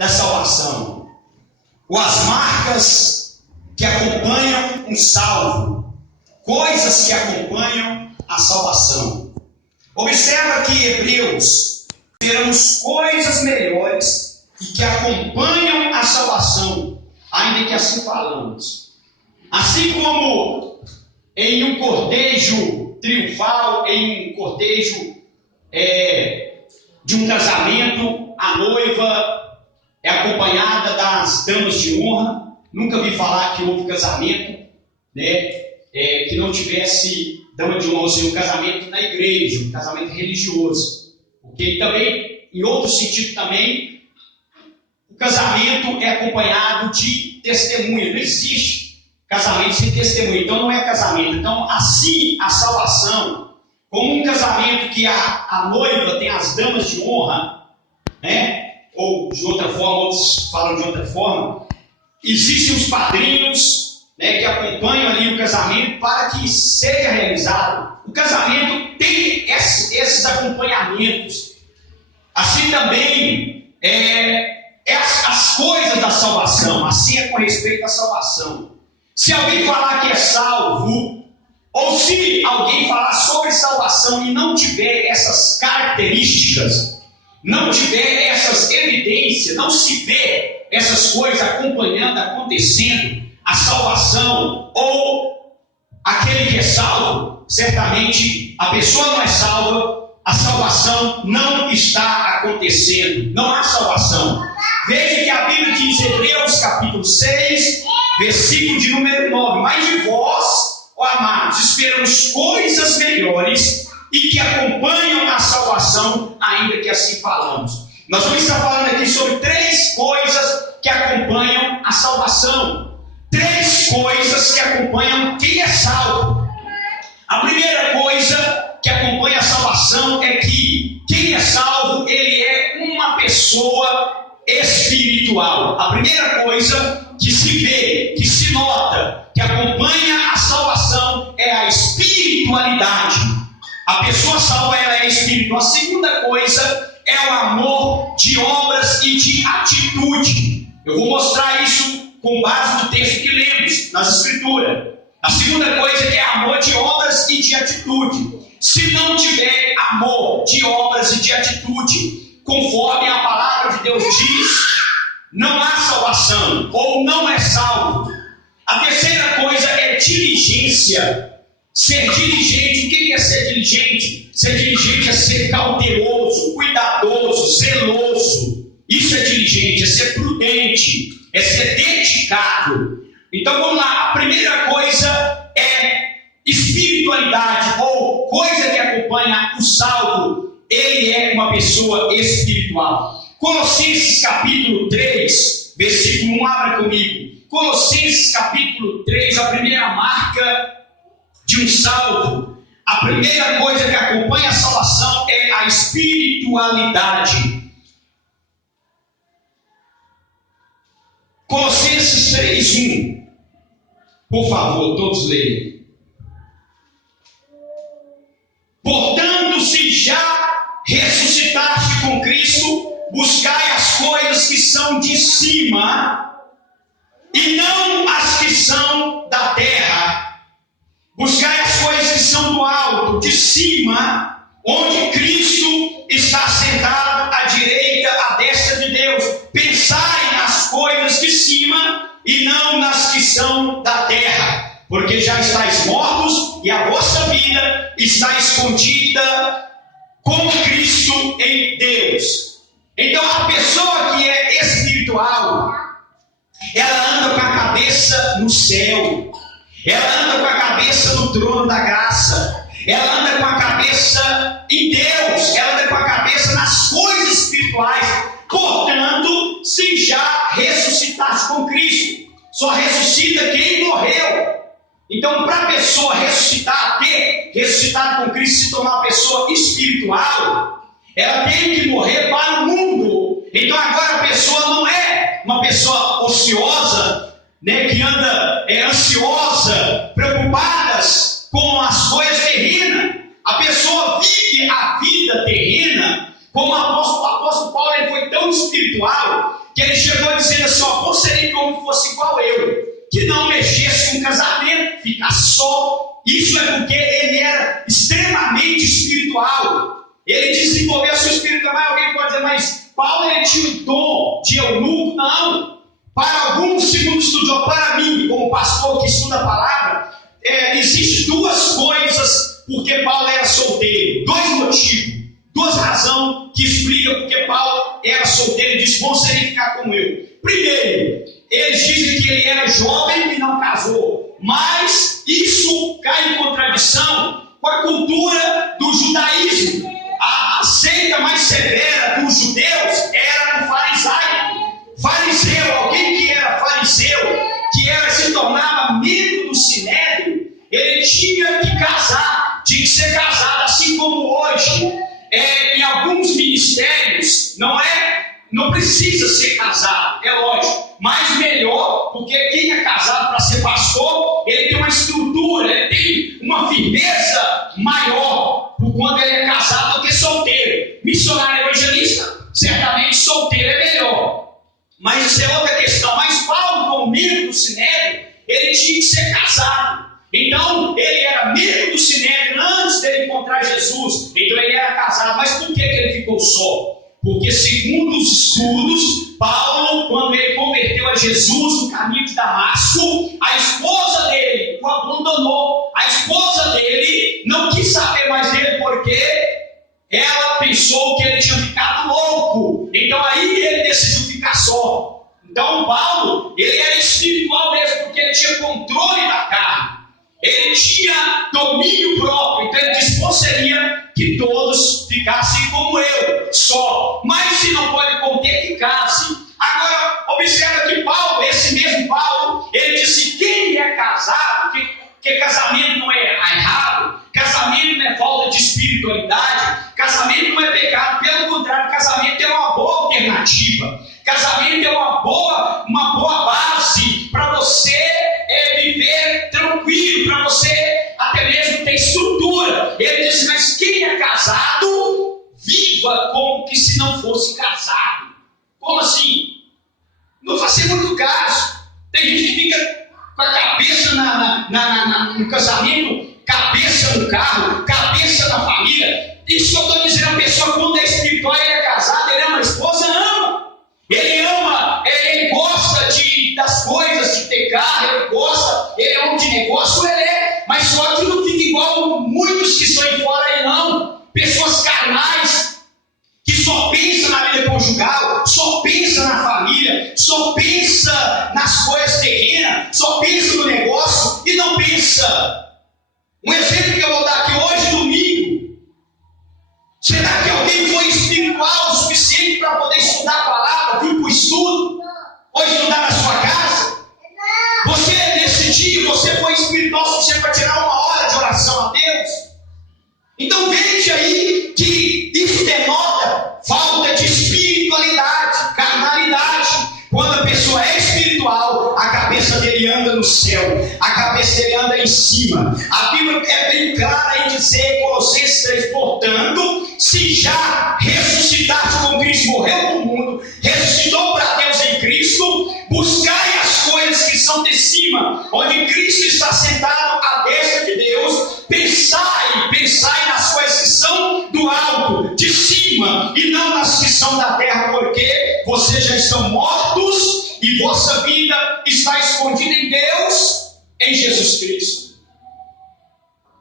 da salvação, ou as marcas que acompanham um salvo, coisas que acompanham a salvação. Observa que em Hebreus teremos coisas melhores e que acompanham a salvação, ainda que assim falamos. Assim como em um cortejo triunfal, em um cortejo de um casamento, a noiva é acompanhada das damas de honra. Nunca vi falar que houve casamento, que não tivesse dama de honra, ou seja, um casamento na igreja, um casamento religioso. Porque também, em outro sentido também, o casamento é acompanhado de testemunha. Não existe casamento sem testemunha, então não é casamento. Então, assim, a salvação, como um casamento que a noiva tem as damas de honra, ou de outra forma, outros falam de outra forma, existem os padrinhos, que acompanham ali o casamento para que seja realizado. O casamento tem esses acompanhamentos. Assim também as coisas da salvação, assim é com respeito à salvação. Se alguém falar que é salvo, ou se alguém falar sobre salvação e não tiver essas características, não tiver essas evidências, não se vê essas coisas acontecendo, a salvação ou aquele que é salvo, certamente a pessoa não é salva, a salvação não está acontecendo, não há salvação. Veja que a Bíblia diz em Hebreus capítulo 6, versículo de número 9: mas de vós, ó amados, esperamos coisas melhores e que acompanham a salvação, ainda que assim falamos. Nós vamos estar falando aqui sobre 3 coisas que acompanham a salvação. 3 coisas que acompanham quem é salvo. A primeira coisa que acompanha a salvação é que quem é salvo, ele é uma pessoa espiritual. A primeira coisa que se vê, que se nota, que acompanha a salvação é a espiritualidade. A pessoa salva, ela é espiritual. A segunda coisa é o amor de obras e de atitude. Eu vou mostrar isso com base no texto que lemos nas Escrituras. A segunda coisa é amor de obras e de atitude. Se não tiver amor de obras e de atitude, conforme a palavra de Deus diz, não há salvação, ou não é salvo. A terceira coisa é diligência. Ser diligente. O que é ser diligente? Ser diligente é ser cauteloso, cuidadoso, zeloso. Isso é diligente, é ser prudente, é ser dedicado. Então vamos lá, a primeira coisa é espiritualidade, ou coisa que acompanha o salvo. Ele é uma pessoa espiritual. Colossenses capítulo 3, versículo 1, abra comigo. Colossenses capítulo 3, a primeira marca de um salvo. A primeira coisa que acompanha a salvação é a espiritualidade. Colossenses 3:1. Por favor, todos leiam. Portanto, se já ressuscitaste com Cristo, buscai as coisas que são de cima e não as que são da terra. Buscai as coisas que são do alto, de cima, onde Cristo está sentado à direita, à destra de Deus. Pensai nas coisas de cima e não nas que são da terra, porque já estáis mortos e a vossa vida está escondida com Cristo em Deus. Então a pessoa que é espiritual, ela anda com a cabeça no céu, ela anda com a cabeça no trono da graça, ela anda com a cabeça em Deus, ela anda com a cabeça nas coisas espirituais. Portanto, se já ressuscitaste com Cristo, só ressuscita quem morreu. Então, para a pessoa ressuscitar, ter ressuscitado com Cristo, se tornar uma pessoa espiritual, ela tem que morrer para o mundo. Então, agora a pessoa não é uma pessoa ociosa, que anda ansiosa, preocupadas com as coisas terrenas. A pessoa vive a vida terrena, como o apóstolo Paulo, ele foi tão espiritual que que ele chegou dizendo assim: ó, bom seria que o homem fosse igual eu, que não mexesse com casamento, ficasse só. Isso é porque ele era extremamente espiritual. Ele desenvolveu seu espírito. Mas alguém pode dizer, mas Paulo ele tinha um dom de eunuco? Não. Para alguns, segundo estudou, para mim, como pastor que estuda a palavra, existem duas coisas porque Paulo era solteiro. Dois motivos, duas razões que explicam porque Paulo era solteiro e disse: bom seria ficar como eu. Primeiro, eles dizem que ele era jovem e não casou, mas isso cai em contradição com a cultura do judaísmo. A seita mais severa dos judeus era o farisaico. Fariseu, alguém que era fariseu, se tornava membro do sinédrio, ele tinha que casar, tinha que ser casado, assim como hoje, em alguns ministérios, não precisa ser casado, é lógico, mas melhor, porque quem é casado para ser pastor, ele tem uma estrutura, ele tem uma firmeza maior, por quando ele é casado do que solteiro. Missionário evangelista, certamente solteiro é melhor. Mas isso é outra questão. Mas Paulo, como membro do sinédrio, ele tinha que ser casado. Então, ele era membro do sinédrio antes dele encontrar Jesus. Então, ele era casado. Mas por que ele ficou só? Porque, segundo os estudos, Paulo, quando ele converteu a Jesus no caminho de Damasco, a esposa dele o abandonou. A esposa dele não quis saber mais dele porque ela pensou que ele tinha ficado louco. Então aí ele decidiu ficar só. Então Paulo, ele era espiritual mesmo, porque ele tinha controle da carne. Ele tinha domínio próprio. Então ele disse: bom seria que todos ficassem como eu, só. Mas se não pode conter, que case. Agora, observa que Paulo, esse mesmo Paulo, ele disse: quem é casado, que casamento não é errado, casamento não é falta de espiritualidade, casamento não é pecado, pelo contrário, casamento é uma boa alternativa, casamento é uma boa base para você viver tranquilo, para você até mesmo ter estrutura. Ele diz: mas quem é casado, viva como que se não fosse casado. Como assim? Não faz muito caso. Tem gente que fica com a cabeça no casamento, cabeça no carro, cabeça na família. Isso que eu estou dizendo, a pessoa quando é espiritual, ele é casado, ele ama a esposa, ama. Ele gosta das coisas, de ter carro, ele é homem de negócio, mas só que não fica igual muitos que estão aí fora aí não. Pessoas carnais, que só pensam na vida conjugal, só pensa na família, só pensa nas coisas terrenas, só pensa no negócio e não pensa. Um exemplo que eu vou dar aqui hoje, domingo. Será que alguém foi espiritual o suficiente para poder estudar a palavra, vir para o estudo, ou estudar na sua casa? Você, nesse dia, você foi espiritual o suficiente para tirar uma hora de oração a Deus? Então veja aí que isso denota falta de espiritualidade, carnalidade. Quando a pessoa é espiritual, a cabeça dele anda no céu, a cabeça dele anda em cima. A Bíblia é bem clara em dizer, Colossenses 3, portanto, se já ressuscitaste com Cristo, morreu para o mundo, ressuscitou para Deus em Cristo, buscai as coisas que são de cima, onde Cristo está sentado à destra de Deus. Pensai nas coisas que são do alto, de cima, e não nas que são da terra, porque vocês já estão mortos e vossa vida está escondida em Deus, em Jesus Cristo.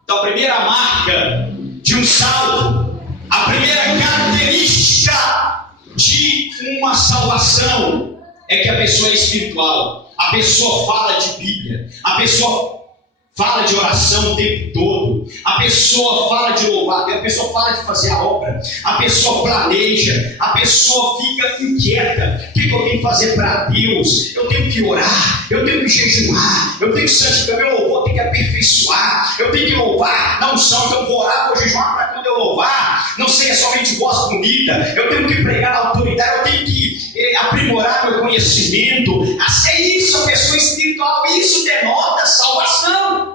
Então, a primeira marca de um salvo, a primeira característica de uma salvação é que a pessoa é espiritual. A pessoa fala de Bíblia, a pessoa fala de oração o tempo todo, a pessoa fala de louvar, a pessoa fala de fazer a obra, a pessoa planeja, a pessoa fica inquieta. O que eu tenho que fazer para Deus? Eu tenho que orar, eu tenho que jejuar, eu tenho que santificar, meu louvor tem que aperfeiçoar, eu tenho que louvar na unção, então eu vou orar, vou jejuar para quando eu louvar, não seja somente voz bonita, eu tenho que pregar na autoridade, eu tenho que aprimorar meu conhecimento. É isso, a pessoa espiritual, isso denota salvação.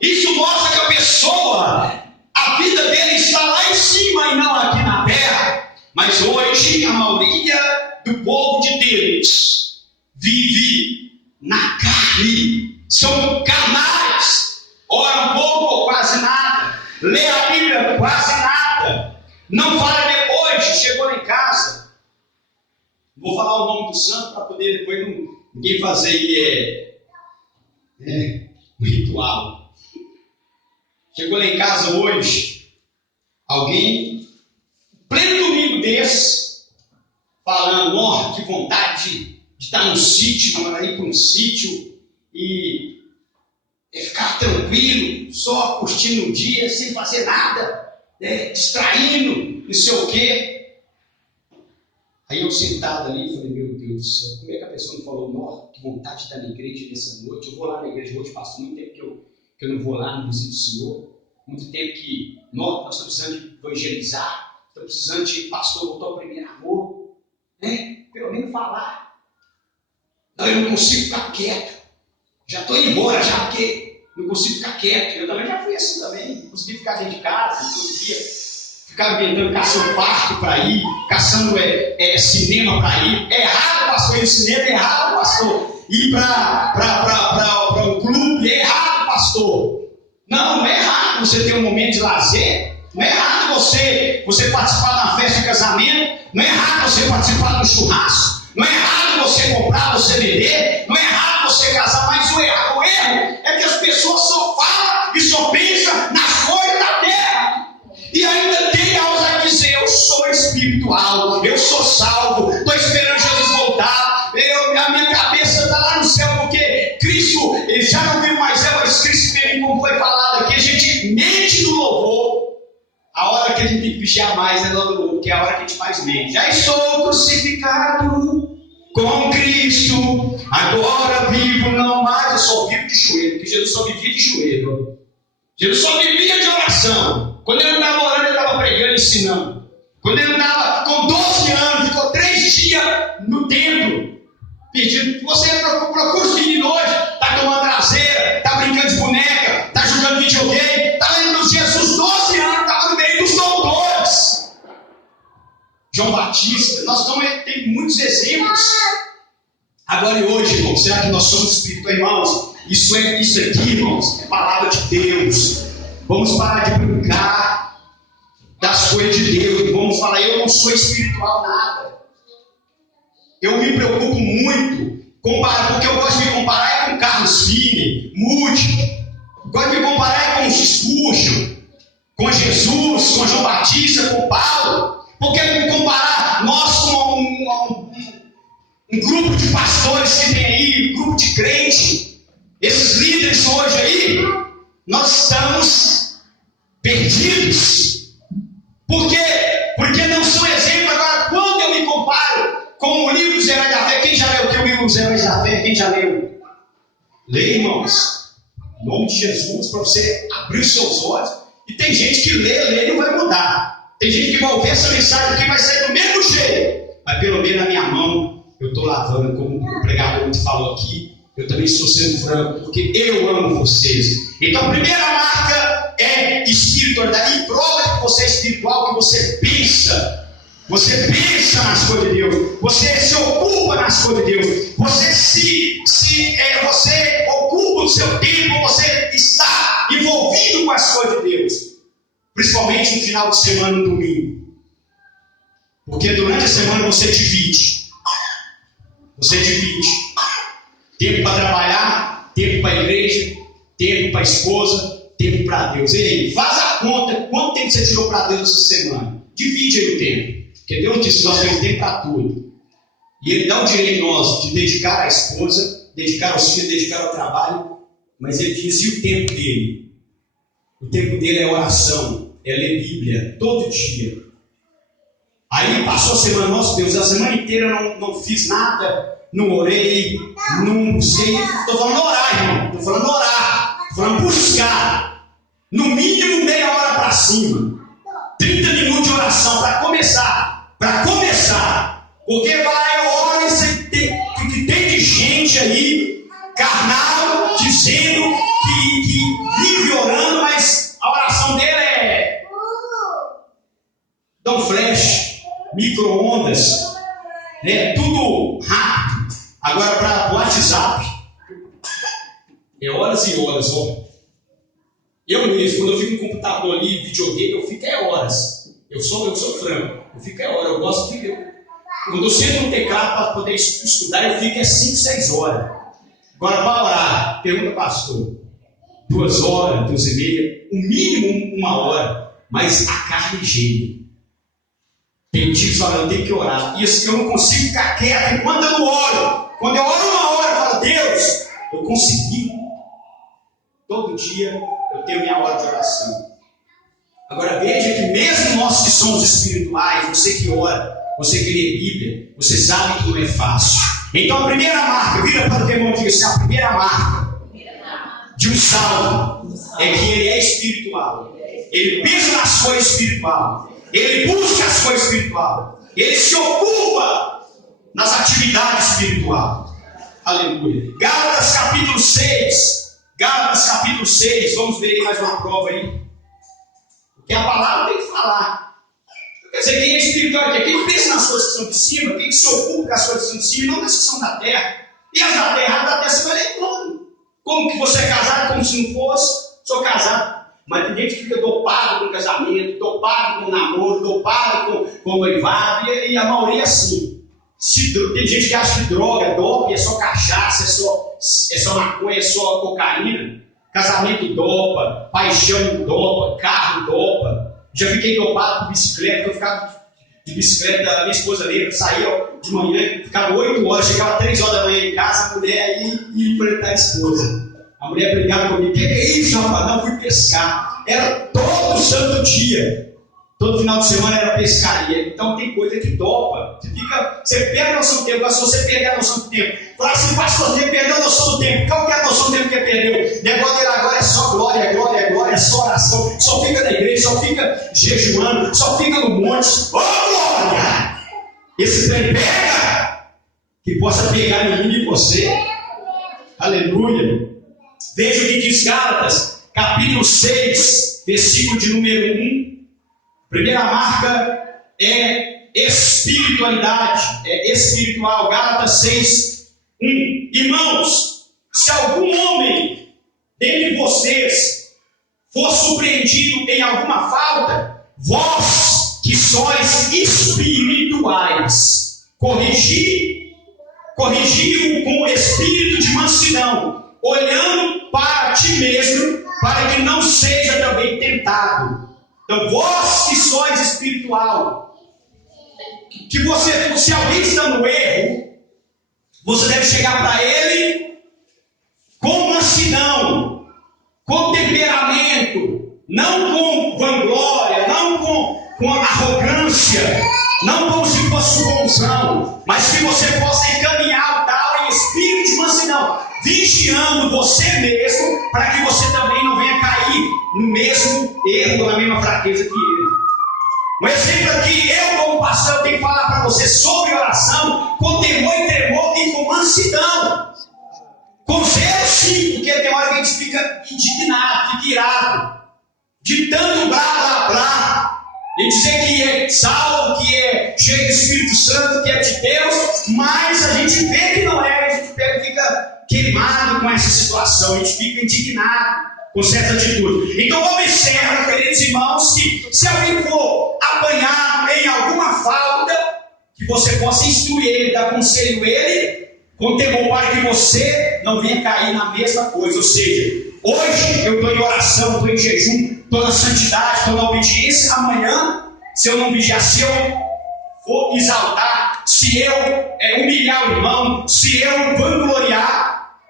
Isso mostra que a pessoa, a vida dele está lá em cima e não aqui na terra. Mas hoje a maioria do povo de Deus vive na carne, são carnais, oram pouco ou quase nada, lê a Bíblia quase nada, não fala depois, chegou lá em casa. Vou falar o nome do santo para poder depois ninguém fazer um ritual. Chegou lá em casa hoje, alguém, pleno domingo desse, falando, ó, que vontade de estar num sítio, para ir para um sítio e ficar tranquilo, só curtindo o dia, sem fazer nada, distraindo, não sei o quê. Aí eu sentado ali, falei, meu Deus do céu, como é que a pessoa não falou, nossa, que vontade de estar na igreja nessa noite, eu vou lá na igreja hoje, passo muito tempo que eu não vou lá no visito do Senhor, muito tempo que nós estamos precisando de evangelizar, estamos precisando de pastor voltar ao primeiro amor, pelo menos falar. Não, eu não consigo ficar quieto, já estou indo embora já, porque não consigo ficar quieto. Eu também já fui assim também, não consegui ficar dentro de casa, não conseguia ficar inventando, caçando parque para ir, caçando cinema para ir. É errado, pastor, ir no cinema, é errado, pastor, ir para um clube, é errado, pastor. Não é errado você ter um momento de lazer, não é errado você participar de uma festa de casamento, não é errado você participar do churrasco, não é errado você comprar, você vender, não é errado você casar, mas o erro é que as pessoas só falam e só pensam nas coisas da terra. E ainda tem a ousadia de dizer, eu sou espiritual, eu sou salvo, estou esperando Jesus voltar, a minha cabeça está lá no céu, porque Cristo, ele já não viu mais mas Cristo veio, como foi falado aqui, a gente mente no louvor. A hora que a gente tem que vigiar mais é no louvor, que é a hora que a gente mais mente. Já estou crucificado com Cristo, agora vivo não mais, eu só vivo de joelho, porque Jesus só vivia de joelho. Jesus só vivia de oração. Quando ele não estava orando, ele estava pregando, ensinando. Quando ele estava com 12 anos, ficou 3 dias no templo, pedindo. Você procura os meninos hoje, está tomando traseira, está brincando de boneca, está jogando videogame, está lendo Jesus, 12 anos, estava no meio dos doutores. João Batista, tem muitos exemplos. Agora e hoje, irmãos, será que nós somos espirituais, irmãos? Isso aqui, irmãos, é palavra de Deus. Vamos parar de brincar das coisas de Deus. Vamos falar, eu não sou espiritual nada. Eu me preocupo muito, porque eu gosto de me comparar com Carlos Fini, Moody. Gosto de me comparar com Spurgeon, com Jesus, com João Batista, com Paulo. Porque me comparar nós com um grupo de pastores que tem aí, um grupo de crente, esses líderes hoje aí, nós estamos perdidos. Por quê? Porque não são exemplo. Agora, quando eu me comparo com o livro dos Heróis da Fé, quem já leu o livro dos Heróis da Fé? Quem já leu? Leia, irmãos, em nome de Jesus, para você abrir os seus olhos. E tem gente que lê e não vai mudar. Tem gente que vai ouvir essa mensagem aqui, vai sair do mesmo jeito. Mas pelo menos na minha mão, eu estou lavando, como o pregador te falou aqui. Eu também estou sendo franco, porque eu amo vocês. Então a primeira marca é espiritual. Daí prova que você é espiritual, que você pensa. Você pensa nas coisas de Deus. Você se ocupa nas coisas de Deus. Você ocupa o seu tempo. Você está envolvido com as coisas de Deus. Principalmente no final de semana, no domingo. Porque durante a semana você divide. Você divide. Tempo para trabalhar, tempo para a igreja, tempo para a esposa, tempo para Deus. E aí, faz a conta, quanto tempo você tirou para Deus essa semana? Divide aí o tempo. Porque Deus disse que nós temos tempo para tudo. E Ele dá o direito a nós de dedicar à esposa, dedicar aos filhos, dedicar ao trabalho. Mas Ele diz, e o tempo dele? O tempo dele é oração, é ler Bíblia, todo dia. Aí passou a semana, nossa Deus, a semana inteira eu não fiz nada. Não orei, não sei. Estou falando orar, irmão. Estou falando orar. Estou falando buscar. No mínimo meia hora para cima. 30 minutos de oração para começar. Para começar. Porque vai hora que tem de gente aí, carnal, dizendo que vive orando, mas a oração dele é. Dá um flash. Me Agora, para o WhatsApp, é horas e horas, ó. Eu mesmo, quando eu fico no computador ali, videogame, eu fico horas. Eu sou franco, eu fico horas, eu gosto de... Quando eu sento no teclado para poder estudar, eu fico 5, 6 horas. Agora, para orar, pergunta pastor, 2 horas, 2h30, o mínimo 1 hora, mas a carne é cheia. Tem tios falando, eu tenho que orar. Isso, eu não consigo ficar quieto enquanto eu não oro. Quando eu oro 1 hora, eu falo, Deus, eu consegui. Todo dia eu tenho minha hora de oração. Agora veja que mesmo nós que somos espirituais, você que ora, você que lê Bíblia, você sabe que não é fácil. Então a primeira marca, vira para o irmão e diga assim, a primeira marca de um salvo é que ele é espiritual. Ele pensa nas coisas espirituais. Ele busca as coisas espirituais. Ele se ocupa nas atividades espirituais. Aleluia. Gálatas capítulo 6. Gálatas capítulo 6. Vamos ver aí mais uma prova aí. Porque a palavra tem que falar. Quer dizer, quem é espiritual aqui? Quem pensa nas coisas que são de cima, quem se ocupa com as coisas que são de cima, não nas que são da terra. E as da terra você vai ler como? Como que você é casado, como se não fosse? Sou casado. Mas tem gente que fica dopado com casamento, dopado com namoro, dopado com noivado, e a maioria é assim. Tem gente que acha que droga, dope, é só cachaça, é só maconha, é só cocaína. Casamento dopa, paixão dopa, carro dopa. Já fiquei dopado com bicicleta, eu ficava de bicicleta, a minha esposa lembra, saía de manhã, ficava 8 horas, chegava 3 horas da manhã em casa, a mulher ia enfrentar a esposa. A mulher brigava comigo, o que é isso, rapaz? Não, fui pescar. Era todo santo dia. Todo final de semana era pescaria. Então tem coisa que dopa. Você perde a noção do tempo. Se você perder a noção do tempo, fala assim, pastor, você perdeu a noção do tempo. Qual que é a noção do tempo que perdeu? O negócio dele agora é só glória, glória, glória, só oração. Só fica na igreja, só fica jejuando, só fica no monte. Ô, glória! Esse trem pega, que possa pegar em mim e você. Aleluia. Veja o que diz Gálatas, capítulo 6, versículo de número 1. Primeira marca é espiritualidade, é espiritual. Gálatas 6, 1. Irmãos, se algum homem dentre vocês for surpreendido em alguma falta, vós que sois espirituais, corrigi-o com espírito de mansidão, olhando para ti mesmo, para que não seja também tentado. Então, vós que sois espiritual, que você, se alguém está no erro, você deve chegar para ele com mansidão, com temperamento, não com vanglória, não com arrogância, não como se fosse bonzão, mas que você possa encaminhar o tal em espírito de mansidão, vigiando você mesmo, para que você também não venha cair no mesmo erro, na mesma fraqueza que ele. Um exemplo aqui, eu como pastor tenho que falar para você sobre oração, com temor e tremor e com mansidão. Com zelo sim, porque tem hora que a gente fica indignado, fica irado, de tanto blá blá blá, e dizer que é salvo, que é cheio do Espírito Santo, que é de Deus, mas a gente vê que não é, a gente fica queimado com essa situação, a gente fica indignado com certa atitude. Então observa, queridos irmãos, que se alguém for apanhado em alguma falta, que você possa instruir ele, dar conselho a ele, com temor, para que você não venha cair na mesma coisa. Ou seja, hoje eu estou em oração, estou em jejum, estou na santidade, estou na obediência. Amanhã, se eu não vigiar, se eu for exaltar, se eu humilhar o irmão, se eu vangloriar,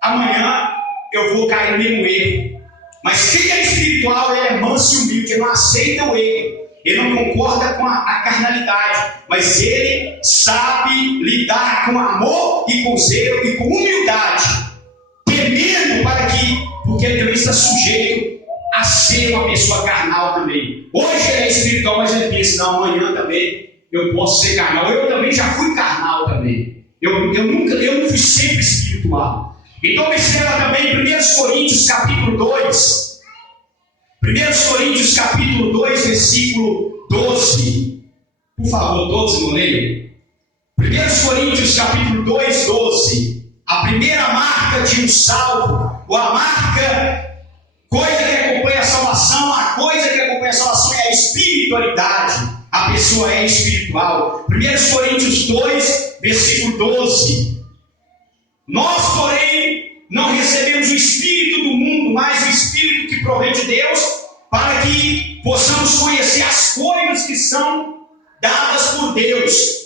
amanhã eu vou cair no mesmo erro. Mas quem é espiritual, ele é manso e humilde, ele não aceita o erro, ele não concorda com a carnalidade, mas ele sabe lidar com amor e com zelo e com humildade, temendo porque ele também está sujeito a ser uma pessoa carnal também. Hoje ele é espiritual, mas ele pensa, não, amanhã também eu posso ser carnal. Eu também já fui carnal também. Eu não fui sempre espiritual. Então observa também 1 Coríntios capítulo 2. 1 Coríntios capítulo 2, versículo 12. Por favor, todos não leiam. 1 Coríntios capítulo 2, 12. de um salvo, ou a marca, coisa que acompanha a salvação, a coisa que acompanha a salvação é a espiritualidade. A pessoa é espiritual. 1 Coríntios 2, versículo 12. Nós, porém, não recebemos o Espírito do mundo, mas o Espírito que provém de Deus, para que possamos conhecer as coisas que são dadas por Deus.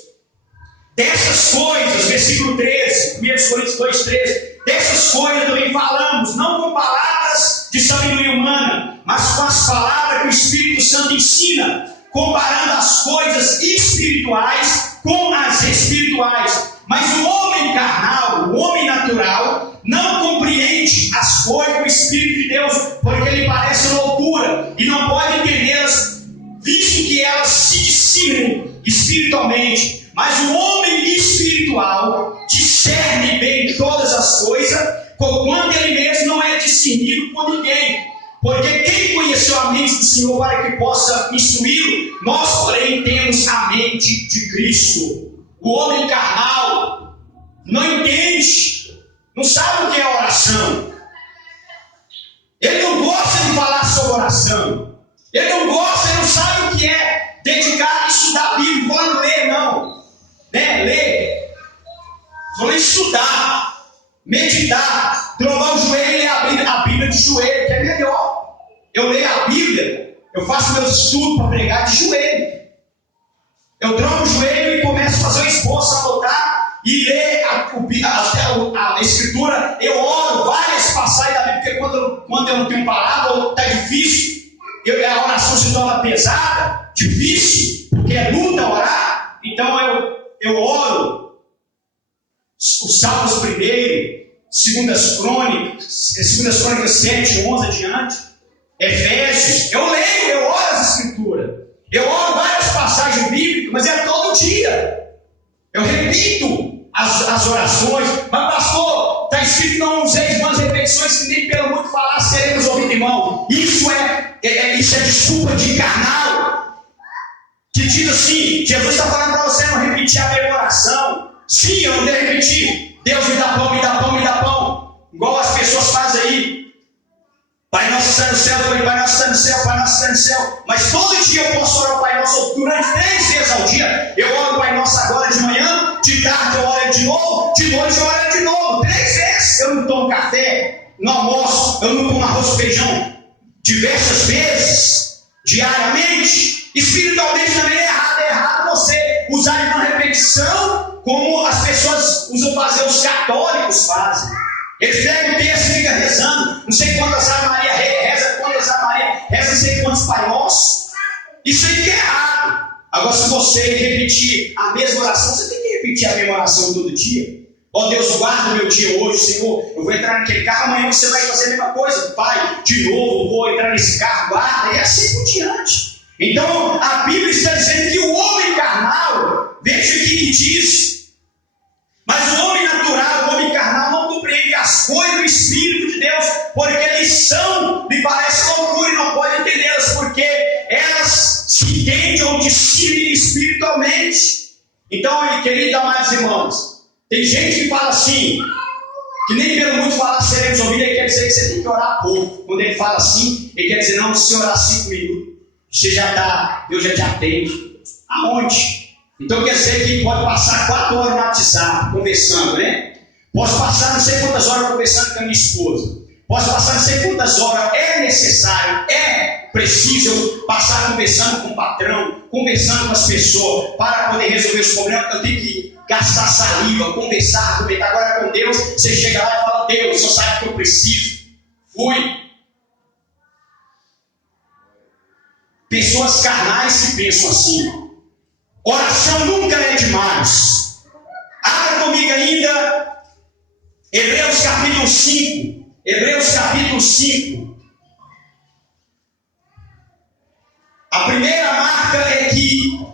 Dessas coisas, versículo 13, 1 Coríntios 2, 13, dessas coisas também falamos, não com palavras de sabedoria humana, mas com as palavras que o Espírito Santo ensina, comparando as coisas espirituais com as espirituais. Mas o homem carnal, o homem natural, não compreende as coisas do Espírito de Deus, porque lhe parece loucura, e não pode entendê-las, visto que elas se discernem espiritualmente. Mas o homem espiritual discerne bem todas as coisas, conquanto ele mesmo não é discernido por ninguém. Porque quem conheceu a mente do Senhor para que possa instruí-lo? Nós, porém, temos a mente de Cristo. O homem carnal não entende, não sabe o que é oração. Ele não gosta de falar sobre oração. Ele não gosta, ele não sabe o que é dedicar a estudar a Bíblia. Falando ler, não. Ler. Falando estudar, meditar, trombar o joelho e ler a Bíblia de joelho, que é melhor. Eu leio a Bíblia, eu faço meus estudos para pregar de joelho. Eu trombo o joelho e começo a fazer um esforço, anotar e ler a Escritura. Eu oro várias passagens da Bíblia, porque quando eu não tenho palavra, ou está difícil, a oração se torna pesada, difícil, porque é luta orar. Então eu oro os Salmos primeiro, 2 Crônicas 7, 11 adiante. Efésios, eu leio, eu oro as Escrituras, eu oro várias passagens bíblicas, mas é todo dia. Eu repito as orações, mas pastor, está escrito não useis vãs repetições, que nem pelo muito falar seremos ouvidos, irmão. Isso é desculpa de carnal, que diz assim: Jesus está falando para você não repetir a mesma oração. Sim, eu não devo repetir, Deus me dá pão, me dá pão, me dá pão, igual as pessoas fazem aí. Pai nosso está no céu, Pai nosso está no céu, Pai nosso está no céu. Mas todo dia eu posso orar o Pai Nosso durante 3 vezes ao dia. Eu oro o Pai Nosso agora de manhã, de tarde eu oro de novo, de noite eu oro de novo. 3 vezes. Eu não tomo café, não almoço, eu não como arroz e feijão diversas vezes, diariamente. Espiritualmente também é errado. É errado você usar uma repetição como as pessoas usam fazer, os católicos fazem. Eles pegam o texto e ficam rezando, não sei quantas Ave Maria reza, não sei quantos Pai Nosso. Isso aí que é errado. Agora, se você repetir a mesma oração, você tem que repetir a mesma oração todo dia. Ó Deus, guarda o meu dia hoje, Senhor. Eu vou entrar naquele carro, amanhã você vai fazer a mesma coisa. Pai, de novo, eu vou entrar nesse carro, guarda, e assim por diante. Então, a Bíblia está dizendo que o homem carnal, veja aqui que diz, mas o homem natural, o homem carnal, não compreende as coisas do Espírito de Deus, porque eles lhe parecem loucura e não pode entendê-las, porque elas se entendem ou discernem espiritualmente. Então, querido, amados irmãos, tem gente que fala assim, que nem pelo muito falar seremos ouvidos, ele quer dizer que você tem que orar pouco. Quando ele fala assim, ele quer dizer, não, se orar 5 minutos, você já está, Deus já te atende. Aonde? Então quer dizer que pode passar 4 horas no WhatsApp conversando, né? Posso passar não sei quantas horas conversando com a minha esposa. Posso passar não sei quantas horas é necessário, é preciso passar conversando com o patrão, conversando com as pessoas para poder resolver os problemas. Eu tenho que gastar saliva, conversar, comentar. Agora com Deus, você chega lá e fala: Deus, só sabe o que eu preciso. Fui. Pessoas carnais que pensam assim. Oração nunca é demais. Abra comigo ainda Hebreus capítulo 5. Hebreus capítulo 5. A primeira marca é que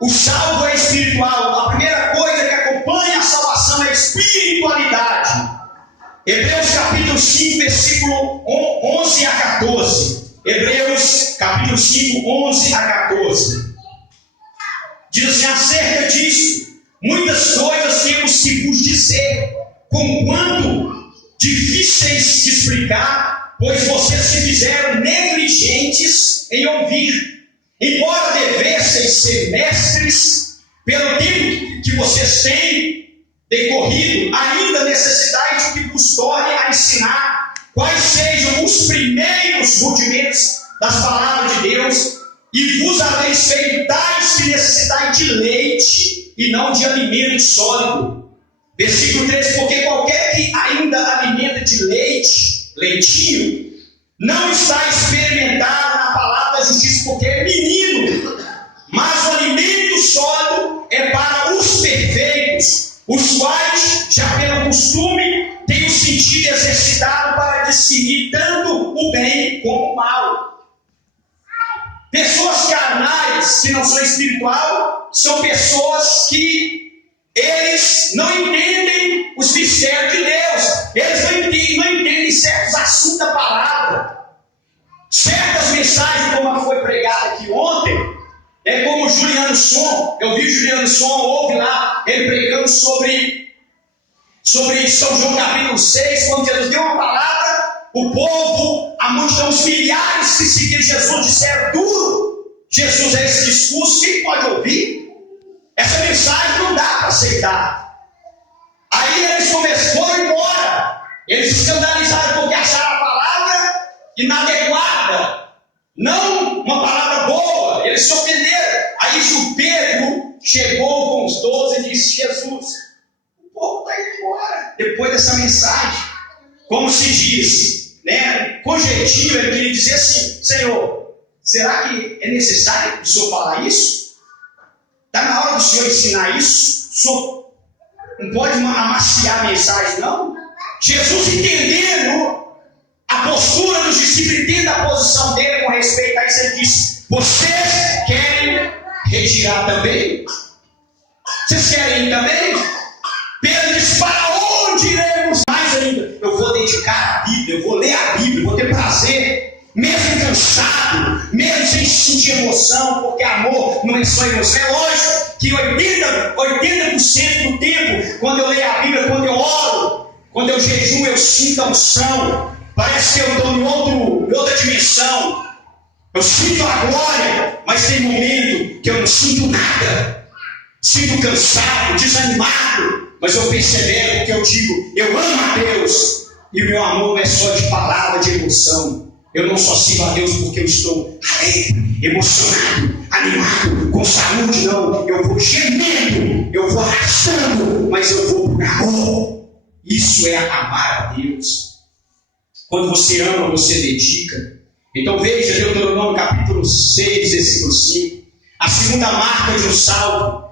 o salvo é espiritual. A primeira coisa que acompanha a salvação é a espiritualidade. Hebreus capítulo 5, versículo 11 a 14. Hebreus capítulo 5, 11 a 14. Diz assim: acerca disso, muitas coisas temos que vos dizer, conquanto difíceis de explicar, pois vocês se fizeram negligentes em ouvir. Embora devesseis ser mestres, pelo tempo que vocês têm decorrido, ainda necessidade que vos torne a ensinar quais sejam os primeiros rudimentos das palavras de Deus, e vos haveis feito tais que necessitais de leite e não de alimento sólido. Versículo 13: porque qualquer que ainda alimenta de leite, leitinho, não está experimentado na palavra da justiça, porque é menino. Mas o alimento sólido é para os perfeitos, os quais, já pelo costume, têm o sentido exercitado para discernir tanto o bem como o mal. Pessoas carnais que não são espiritual são pessoas que eles não entendem os mistérios de Deus. Eles não entendem certos assuntos da palavra. Certas mensagens, como foi pregada aqui ontem, é como Juliano Som. Eu vi Juliano Som, ouve lá, ele pregando sobre São João capítulo 6, quando Jesus deu uma palavra, o povo, a multidão, os milhares que seguiram Jesus disseram duro. Jesus é esse discurso, quem pode ouvir? Essa mensagem não dá para aceitar. Aí eles foram embora. Eles se escandalizaram porque acharam a palavra inadequada, não uma palavra boa. Eles se ofenderam. Aí Pedro chegou com os 12 e disse: Jesus, o povo está indo embora depois dessa mensagem. Como se diz, né? Com jeitinho ele queria dizer assim: Senhor, será que é necessário o Senhor falar isso? Está na hora do Senhor ensinar isso? O Senhor não pode amaciar a mensagem, não? Jesus, entendendo a postura dos discípulos, entende a posição dele com respeito a isso, ele disse: vocês querem retirar também? Vocês querem ir também? Pedro disse: para onde iremos? Mais ainda, eu vou dedicar a Bíblia, eu vou ler a Bíblia, vou ter prazer, mesmo cansado, mesmo sem sentir emoção, porque amor não é só emoção. É lógico que 80% do tempo, quando eu leio a Bíblia, quando eu oro, quando eu jejuo, eu sinto a unção. Parece que eu estou em outra dimensão. Eu sinto a glória, mas tem momento que eu não sinto nada. Sinto cansado, desanimado, mas eu persevero porque eu digo: eu amo a Deus, e o meu amor não é só de palavra, de emoção. Eu não só sirvo a Deus porque eu estou alegre, emocionado, animado, com saúde, não. Eu vou gemendo, eu vou arrastando, mas eu vou por amor. Isso é amar a Deus. Quando você ama, você dedica. Então veja Deuteronômio capítulo 6, versículo 5. A segunda marca de um salvo